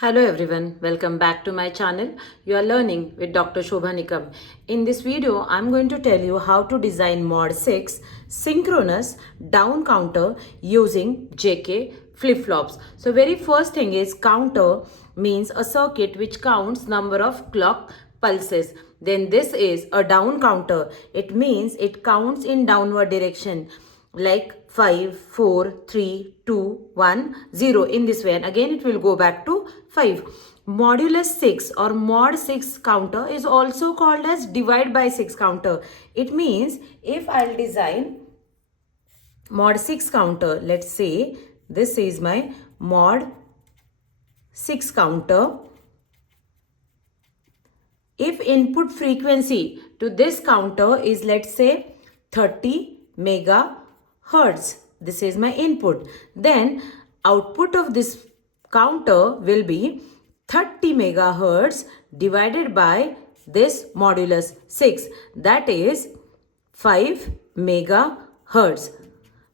Hello everyone, welcome back to my channel. You are learning with Dr. Shobha Nikam. In this video, I'm going to tell you how to design Mod 6 synchronous down counter using JK flip-flops. So very first thing is counter means a circuit which counts number of clock pulses. Then this is a down counter. It means it counts in downward direction like 5, 4, 3, 2, 1, 0 in this way, and again it will go back to 5. Modulus 6 or mod 6 counter is also called as divide by 6 counter. It means if I'll design mod 6 counter, let's say this is my mod 6 counter. If input frequency to this counter is, let's say, 30 megahertz, this is my input, then output of this counter will be 30 megahertz divided by this modulus 6, that is 5 megahertz.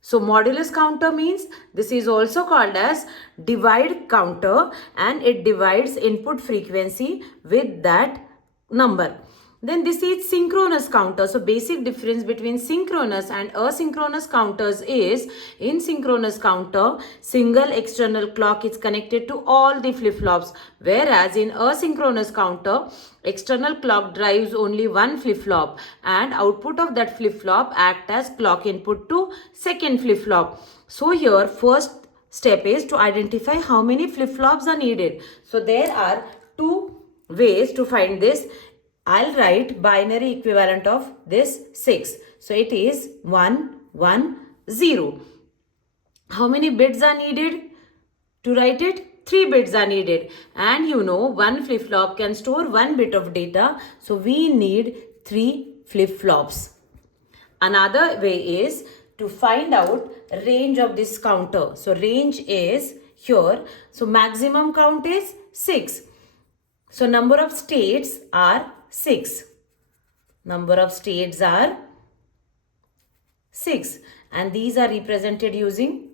So modulus counter means this is also called as divide counter, and it divides input frequency with that number. Then this is synchronous counter. So basic difference between synchronous and asynchronous counters is, in synchronous counter, single external clock is connected to all the flip-flops, whereas in asynchronous counter, external clock drives only one flip-flop and output of that flip-flop act as clock input to second flip-flop. So here first step is to identify how many flip-flops are needed. So there are two ways to find this. I'll write binary equivalent of this 6. So it is 1, 1, 0. How many bits are needed to write it? 3 bits are needed. And you know, one flip-flop can store 1 bit of data. So we need 3 flip-flops. Another way is to find out range of this counter. So range is here. So maximum count is 6. So number of states are 6. Number of states are 6. And these are represented using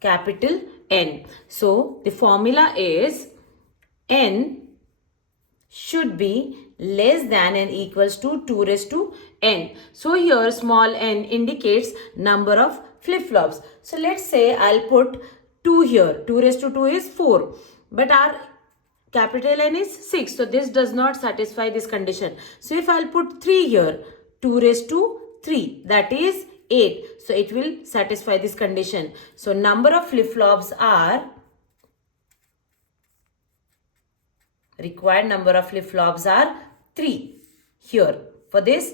capital N. So the formula is N should be less than and equals to 2 raised to N. So here small n indicates number of flip-flops. So let's say I'll put 2 here. 2 raised to 2 is 4. But our capital N is 6. So this does not satisfy this condition. So if I'll put 3 here, 2 raised to 3, that is 8. So it will satisfy this condition. So number of flip-flops are, required number of flip-flops are 3 here for this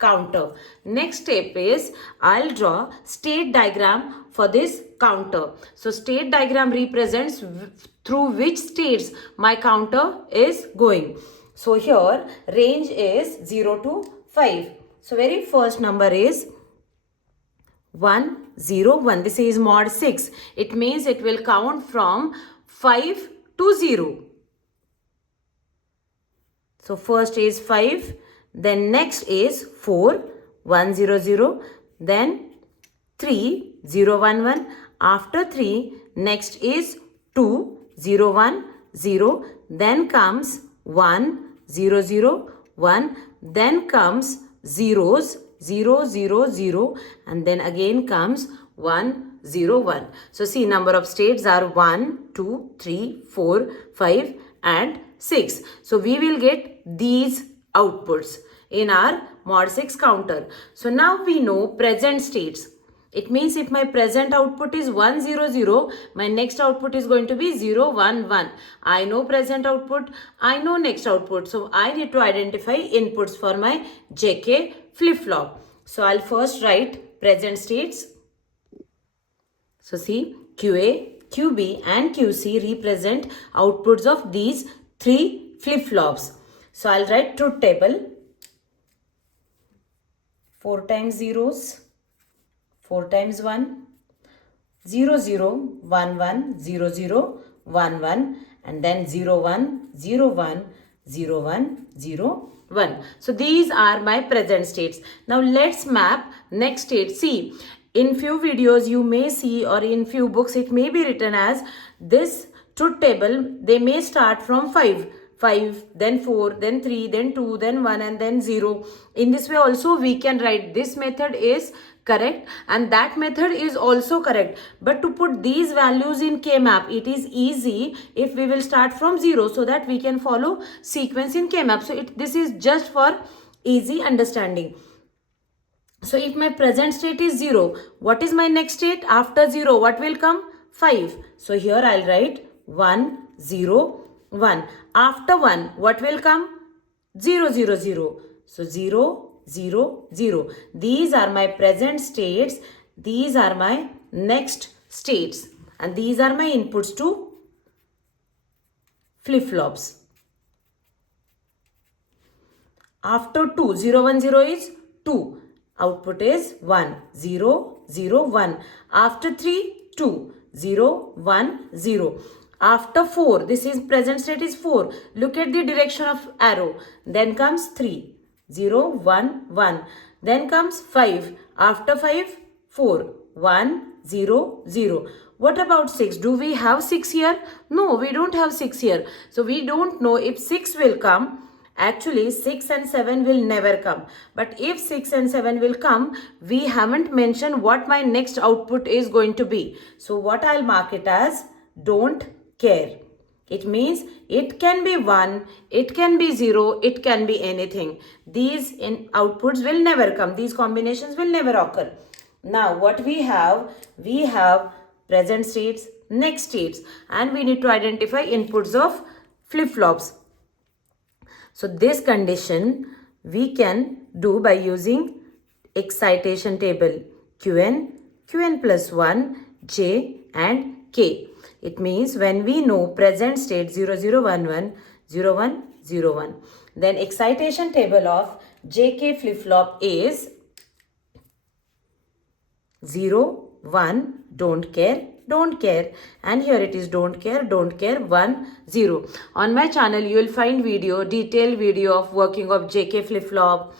counter. Next step is I'll draw state diagram for this counter. So state diagram represents through which states my counter is going. So here range is 0 to 5. So very first number is 1, 0, 1. This is mod 6. It means it will count from 5 to 0. So first is 5. Then next is 4, 1, 0, 0. Then 3, 0, 1, 1. After 3, next is 2, 0, 1, 0. Then comes 1, 0, 0, 1. Then comes zeros, 0, 0, 0. And then again comes 1, 0, 1. So see, number of states are 1, 2, 3, 4, 5 and 6. So we will get these outputs in our mod 6 counter. So now we know present states. It means if my present output is 1, 0, 0, my next output is going to be 0, 1, 1. I know present output, I know next output. So I need to identify inputs for my JK flip-flop. So I'll first write present states. So see, QA, QB and QC represent outputs of these 3 flip-flops. So I'll write truth table. 4 times zeros, 4 times 1, 0, 0, 1, 1, 0, 0, 1, 1, and then 0, 1, 0, 1, 0, 1, 0, 1. So these are my present states. Now let's map next state. See, in few videos you may see, or in few books it may be written as this truth table, they may start from 5, then 4, then 3, then 2, then 1, and then 0. In this way also we can write this method is correct and that method is also correct. But to put these values in K-map, it is easy if we will start from 0 so that we can follow sequence in K-map. So this is just for easy understanding. So if my present state is 0, what is my next state? After 0, what will come? 5. So here I'll write 1, 0, 1. After 1, what will come? 0, 0, 0. So 0, 0, 0. These are my present states. These are my next states. And these are my inputs to flip-flops. After 2, 0, 1, 0 is 2. Output is 1, 0, 0, 1. After 3, 2, 0, 1, 0. After 4, this is present state is 4. Look at the direction of arrow. Then comes 3, 0, 1, 1. Then comes 5. After 5, 4, 1, 0, 0. What about 6? Do we have 6 here? No, we don't have 6 here. So we don't know if 6 will come. Actually, 6 and 7 will never come. But if 6 and 7 will come, we haven't mentioned what my next output is going to be. So what I'll mark it as don't care. It means it can be 1, it can be 0, it can be anything. These outputs will never come. These combinations will never occur. Now what we have present states, next states, and we need to identify inputs of flip-flops. So this condition we can do by using excitation table Qn, Qn plus 1, J and K. It means when we know present state 0, 0, 1, 1, 0, 1, 0, 1. Then excitation table of JK flip-flop is 0, 1, don't care, don't care, and here it is don't care, 1, 0. On my channel you will find detailed video of working of JK flip-flop,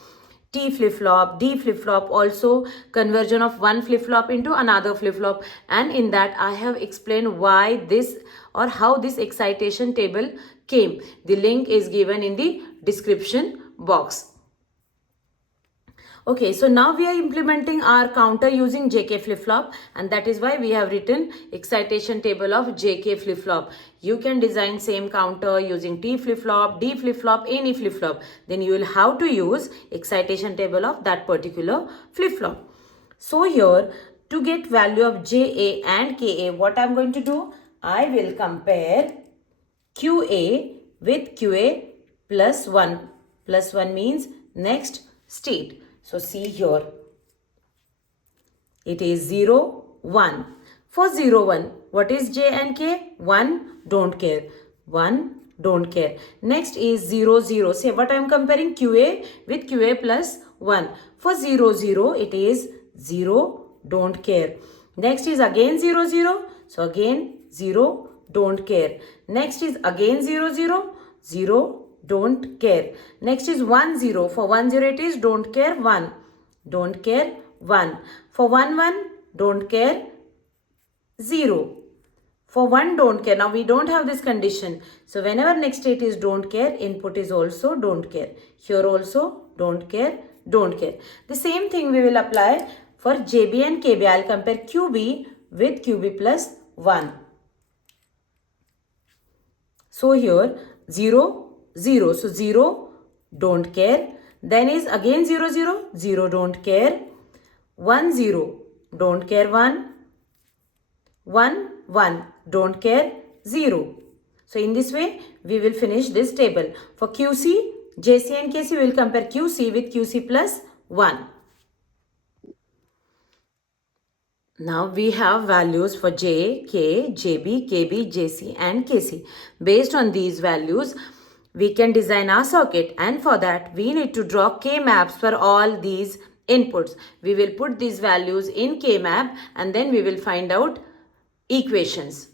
T flip-flop, D flip-flop, also conversion of one flip-flop into another flip-flop, and in that I have explained why this or how this excitation table came. The link is given in the description box. Okay, so now we are implementing our counter using JK flip-flop, and that is why we have written excitation table of JK flip-flop. You can design same counter using T flip-flop, D flip-flop, any flip-flop. Then you will have to use excitation table of that particular flip-flop. So here, to get value of JA and KA, what I am going to do? I will compare QA with QA plus 1. Plus 1 means next state. So see here, it is 0, 1. For 0, 1, what is J and K? 1, don't care. 1, don't care. Next is 0, 0. Say what I am comparing QA with QA plus 1. For 0, 0, it is 0, don't care. Next is again 0, 0. So again 0, don't care. Next is again 0, 0, 0, don't care. Next is 1, 0. For 1, 0 it is don't care, 1. Don't care, 1. For 1, 1, don't care, 0. For 1, don't care. Now we don't have this condition. So whenever next state is don't care, input is also don't care. Here also don't care, don't care. The same thing we will apply for JB and KB. I'll compare QB with QB plus 1. So here 0, 0. So 0, don't care. Then is again 0, 0. 0, don't care. 1, 0. Don't care, 1. 1, 1. Don't care, 0. So in this way, we will finish this table. For QC, JC and KC, we will compare QC with QC plus 1. Now we have values for J, K, JB, KB, JC and KC. Based on these values, we can design our circuit, and for that we need to draw K-maps for all these inputs. We will put these values in K-map and then we will find out equations.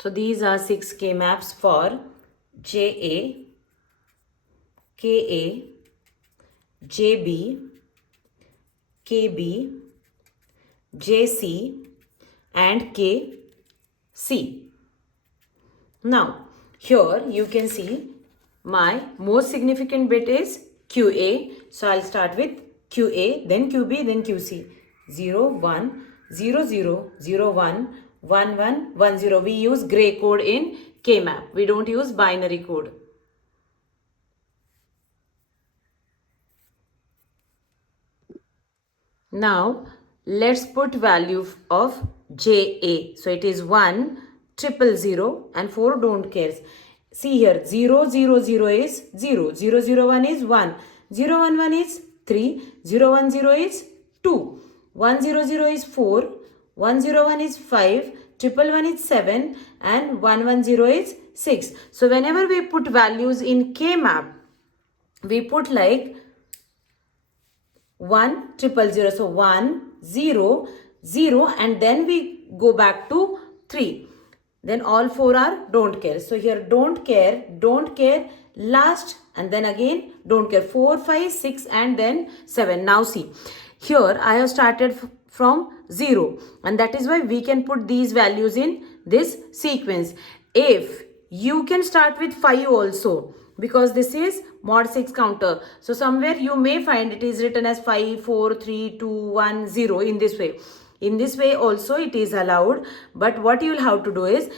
So these are 6 K-maps for JA, KA, JB, KB, JC and KC. C. Now, here you can see my most significant bit is QA. So, I'll start with QA, then QB, then QC. 0, 1, 0, 0, 0, 1, 1, 1, 1, 0. We use gray code in KMap. We don't use binary code. Now, let's put value of JA. So, it is 1, 000 and 4 don't cares. See here, 0, 0, 0 is 0, 0, 0, 1 is 1, 0, 1, 1 is 3, 0, 1, 0 is 2, 1, 0, 0 is 4, 1, 0, 1 is 5, 1, is 7 and 1, 1, 0 is 6. So, whenever we put values in KMap, we put like 1, 000. So 1, 0, 0 and then we go back to 3. Then all 4 are don't care. So here don't care, last and then again don't care. 4, 5, 6 and then 7. Now see, here I have started from 0 and that is why we can put these values in this sequence. If you can start with 5 also, because this is mod 6 counter. So somewhere you may find it is written as 5, 4, 3, 2, 1, 0 in this way. In this way also it is allowed. But what you will have to do is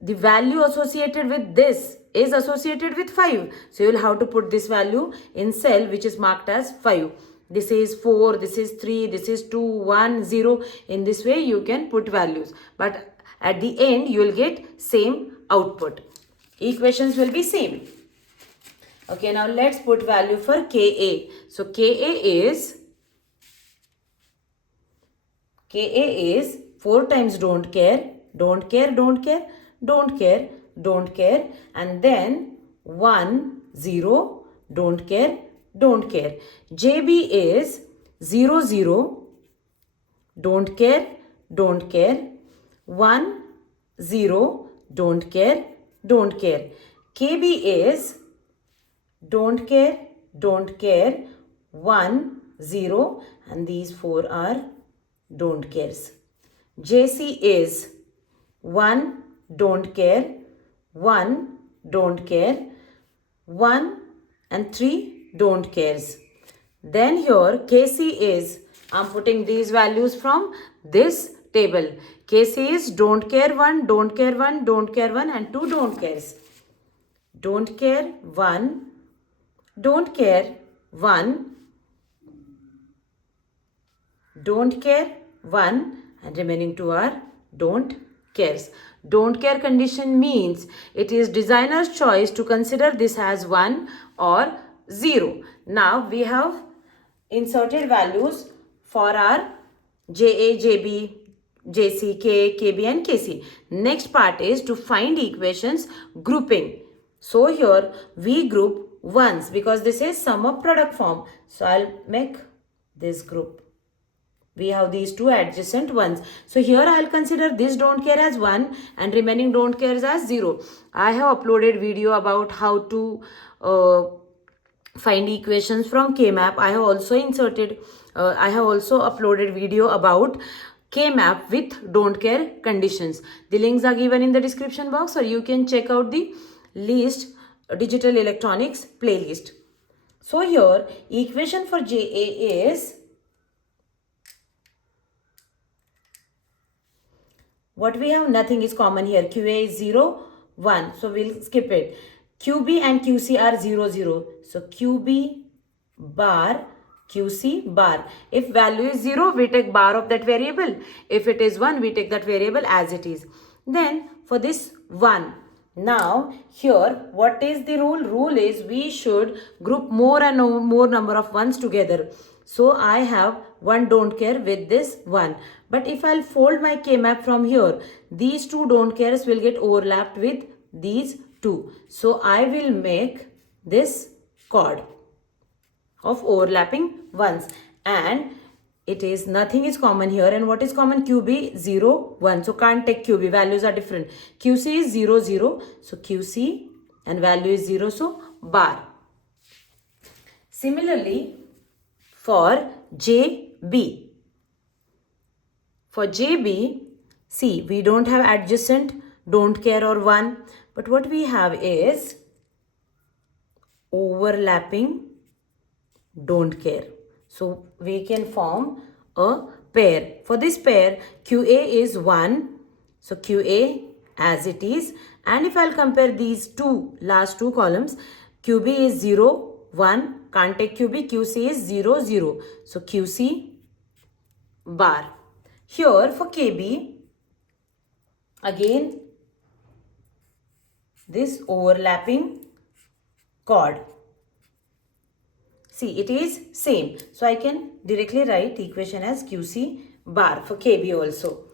the value associated with this is associated with 5. So you will have to put this value in cell which is marked as 5. This is 4, this is 3, this is 2, 1, 0. In this way you can put values. But at the end you will get same output. Equations will be same. Okay, now let's put value for KA. So KA is 4 times don't care, don't care, don't care, don't care, don't care and then 1, 0, don't care, don't care. JB is 0, 0, don't care, 1, 0, don't care, don't care. KB is don't care, 1, 0 and these 4 are don't cares. JC is 1, don't care, 1, don't care, 1 and 3 don't cares. Then here KC is, I'm putting these values from this table. KC is don't care 1, don't care 1, don't care 1 and 2 don't cares. Don't care 1, don't care 1, don't care 1 and remaining 2 are don't cares. Don't care condition means it is designer's choice to consider this as 1 or 0. Now we have inserted values for our JA, JB, JC, K, KB and KC. Next part is to find equations grouping. So here we group ones because this is sum of product form. So I'll make this group. We have these two adjacent ones. So here I'll consider this don't care as 1 and remaining don't cares as 0. I have uploaded video about how to find equations from KMap. I have also uploaded video about KMap with don't care conditions. The links are given in the description box or you can check out the list digital electronics playlist. So here equation for JA is, what we have, nothing is common here. QA is 0, 1. So we'll skip it. QB and QC are 0, 0. So QB bar, QC bar. If value is 0, we take bar of that variable. If it is 1, we take that variable as it is. Then for this 1. Now here what is the rule? Rule is we should group more and more number of ones together. So I have 1 don't care with this 1. But if I'll fold my KMap from here, these 2 don't cares will get overlapped with these 2. So I will make this chord of overlapping ones. And it is nothing is common here. And what is common? QB 0, 1. So can't take QB. Values are different. QC is 0, 0. So QC and value is 0. So bar. Similarly, for JB. For JB, See, we don't have adjacent, don't care or 1. But what we have is overlapping, don't care. So we can form a pair. For this pair, QA is 1. So QA as it is. And if I'll compare these last two columns, QB is 0, 1. Can't take QB. QC is 0, 0. So QC bar. Here for KB, again this overlapping chord. See, it is same. So I can directly write equation as QC bar for KB also.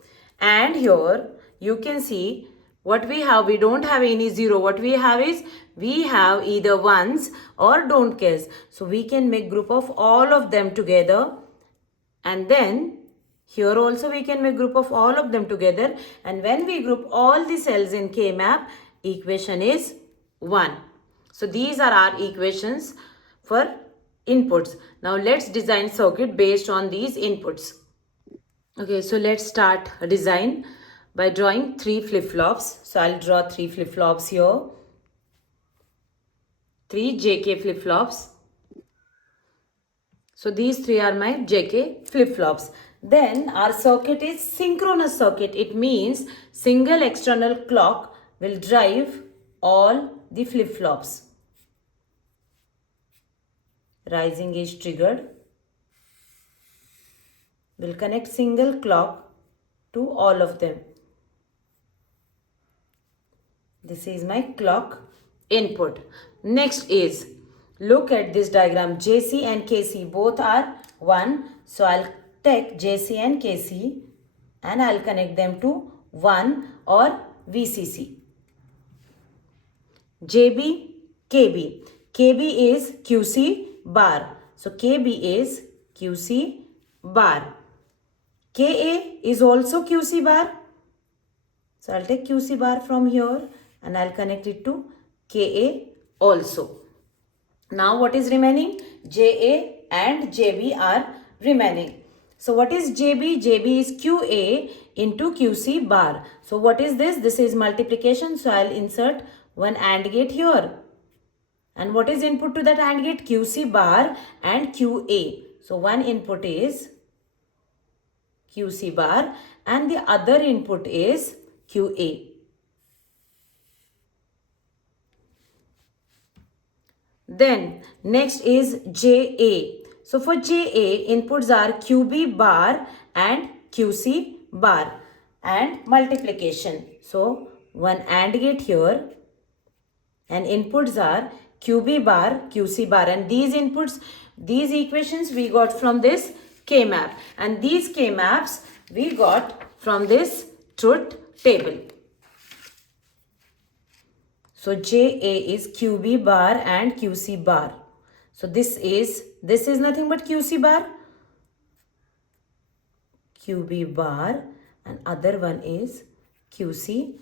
And here you can see what we have. We don't have any 0. What we have is we have either ones or don't cares. So we can make group of all of them together. And then here also we can make group of all of them together. And when we group all the cells in K-map, equation is 1. So these are our equations for inputs. Now let's design circuit based on these inputs. Okay, so let's start a design by drawing 3 flip-flops. So I'll draw 3 flip-flops here. 3 JK flip-flops. So these 3 are my JK flip-flops. Then our circuit is synchronous circuit. It means single external clock will drive all the flip-flops. Rising is triggered. Will connect single clock to all of them. This is my clock input. Next is, look at this diagram. JC and KC both are 1. So I'll take JC and KC and I'll connect them to 1 or VCC. JB, KB. KB is QC bar. So KB is QC bar. KA is also QC bar. So I'll take QC bar from here and I'll connect it to KA also. Now what is remaining? JA and JB are remaining. So what is JB? JB is QA into QC bar. So what is this? This is multiplication. So I'll insert one AND gate here. And what is input to that AND gate? QC bar and QA. So one input is QC bar and the other input is QA. Then next is JA. So for JA, inputs are QB bar and QC bar and multiplication. So one AND gate here and inputs are QB bar, QC bar, and these inputs, these equations we got from this K-map, and these K-maps we got from this truth table. So JA is QB bar and QC bar. So this is nothing but QC bar, QB bar, and other one is QC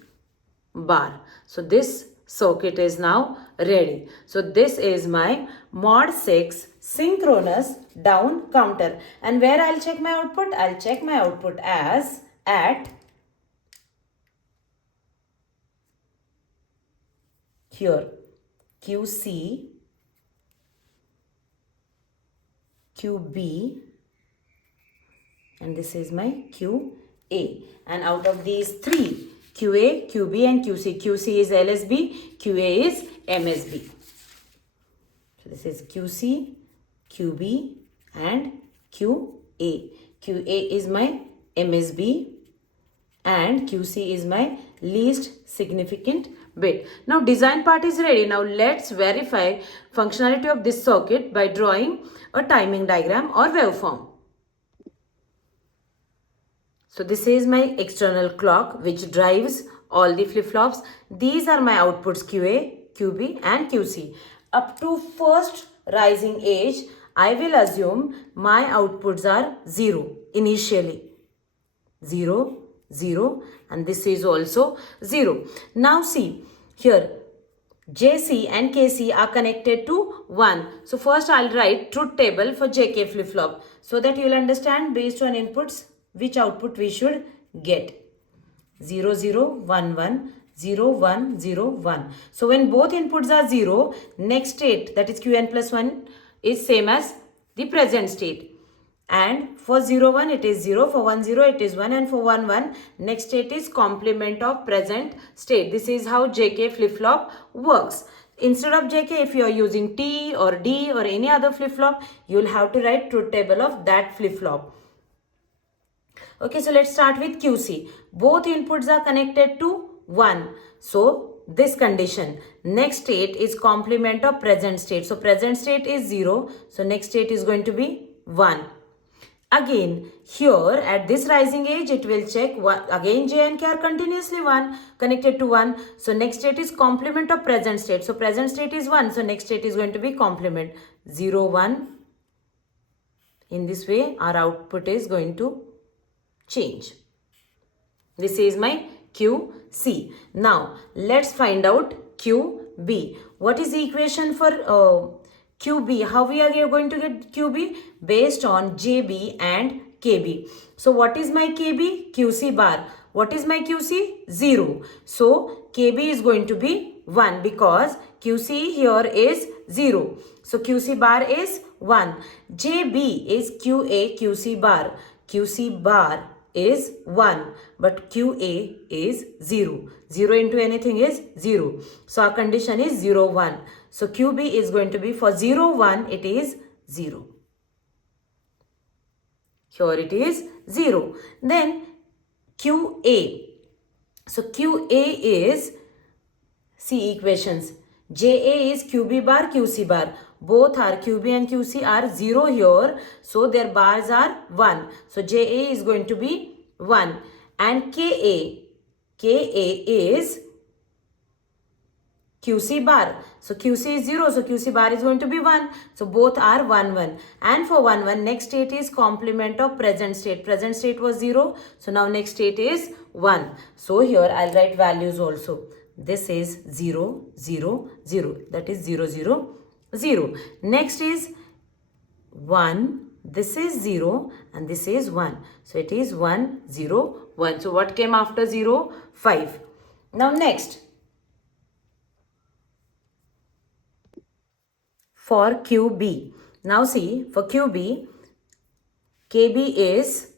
bar. So this circuit is now ready. So this is my mod 6 synchronous down counter. And where I'll check my output? I'll check my output as at here QC, QB, and this is my QA. And out of these 3, QA, QB and QC. QC is LSB, QA is MSB. So this is QC, QB and QA. QA is my MSB and QC is my least significant bit. Now design part is ready. Now let's verify functionality of this circuit by drawing a timing diagram or waveform. So this is my external clock which drives all the flip-flops. These are my outputs QA, QB and QC. Up to first rising edge, I will assume my outputs are 0 initially. 0, 0 and this is also 0. Now see here JC and KC are connected to 1. So first I'll write truth table for JK flip-flop so that you will understand based on inputs which output we should get. 0, 0, 1, 1, 0, 1, 0, 1. So when both inputs are 0, next state, that is Qn plus 1, is same as the present state. And for 0, 1 it is 0, for 1, 0 it is 1, and for 1, 1 next state is complement of present state. This is how JK flip-flop works. Instead of JK, if you are using T or D or any other flip-flop, you will have to write truth table of that flip-flop. Okay, so let's start with QC. Both inputs are connected to 1. So this condition, next state is complement of present state. So present state is 0. So next state is going to be 1. Again, here at this rising age, it will check again J and K are continuously 1, connected to 1. So next state is complement of present state. So present state is 1. So next state is going to be complement 0, 1. In this way, our output is going to change. This is my QC. Now, let's find out QB. What is the equation for QB? How we are going to get QB? Based on JB and KB. So what is my KB? QC bar. What is my QC? 0. So KB is going to be 1 because QC here is 0. So QC bar is 1. JB is QA QC bar. QC bar is 1 but QA is 0. 0 into anything is 0. So our condition is 0, 1. So QB is going to be for 0, 1 it is 0. Here it is 0. Then QA. So QA is, see equations. JA is QB bar, QC bar. Both are QB and QC are 0 here. So their bars are 1. So JA is going to be 1. And KA is QC bar. So QC is 0. So QC bar is going to be 1. So both are 1, 1. And for 1, 1, next state is complement of present state. Present state was 0. So now next state is 1. So here I'll write values also. This is 0, 0, 0. That is 0, 0, 0. Next is 1. This is 0 and this is 1. So it is 1, 0, 1. So what came after 0? 5. Now next. For QB. Now see, for QB, KB is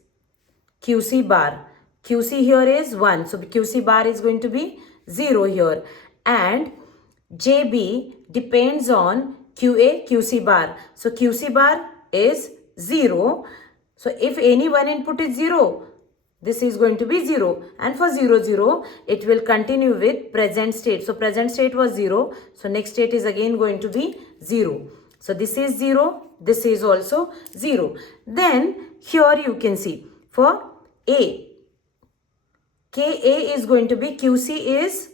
QC bar. QC here is 1. So QC bar is going to be 0 here. And JB depends on QA, QC bar. So QC bar is 0. So if any one input is 0, this is going to be 0. And for 0, 0, it will continue with present state. So present state was 0. So next state is again going to be 0. So this is 0. This is also 0. Then here you can see for A, KA is going to be QC is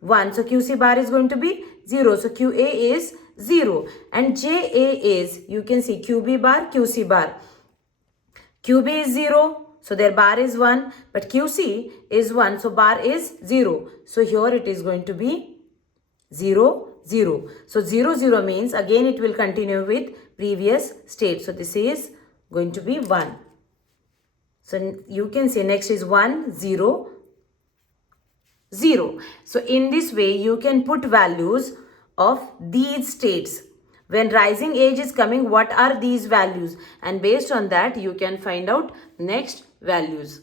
1. So QC bar is going to be 0. So QA is 0. And JA is, you can see QB bar, QC bar. QB is 0. So their bar is 1. But QC is 1. So bar is 0. So here it is going to be 0, 0. So 0, 0 means again it will continue with previous state. So this is going to be 1. So you can say next is 1, 0, 0. So in this way you can put values of these states. When rising age is coming, what are these values? And based on that you can find out next values.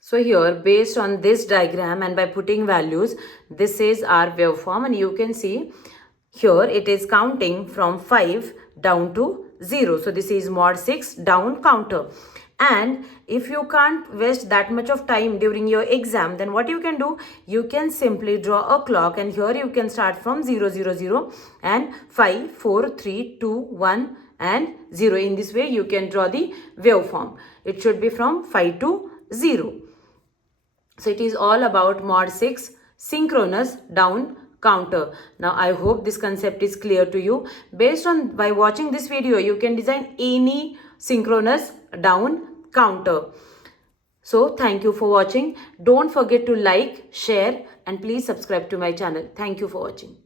So here based on this diagram and by putting values, this is our waveform, and you can see here it is counting from 5 down to 0. So this is mod 6 down counter. And if you can't waste that much of time during your exam, then what you can do, you can simply draw a clock, and here you can start from 0, 0, 0 and 5, 4, 3, 2, 1 and 0. In this way you can draw the waveform. It should be from 5 to 0. So it is all about mod 6 synchronous down counter. Now I hope this concept is clear to you. Based on, by watching this video, you can design any synchronous down counter. So thank you for watching. Don't forget to like, share and please subscribe to my channel. Thank you for watching.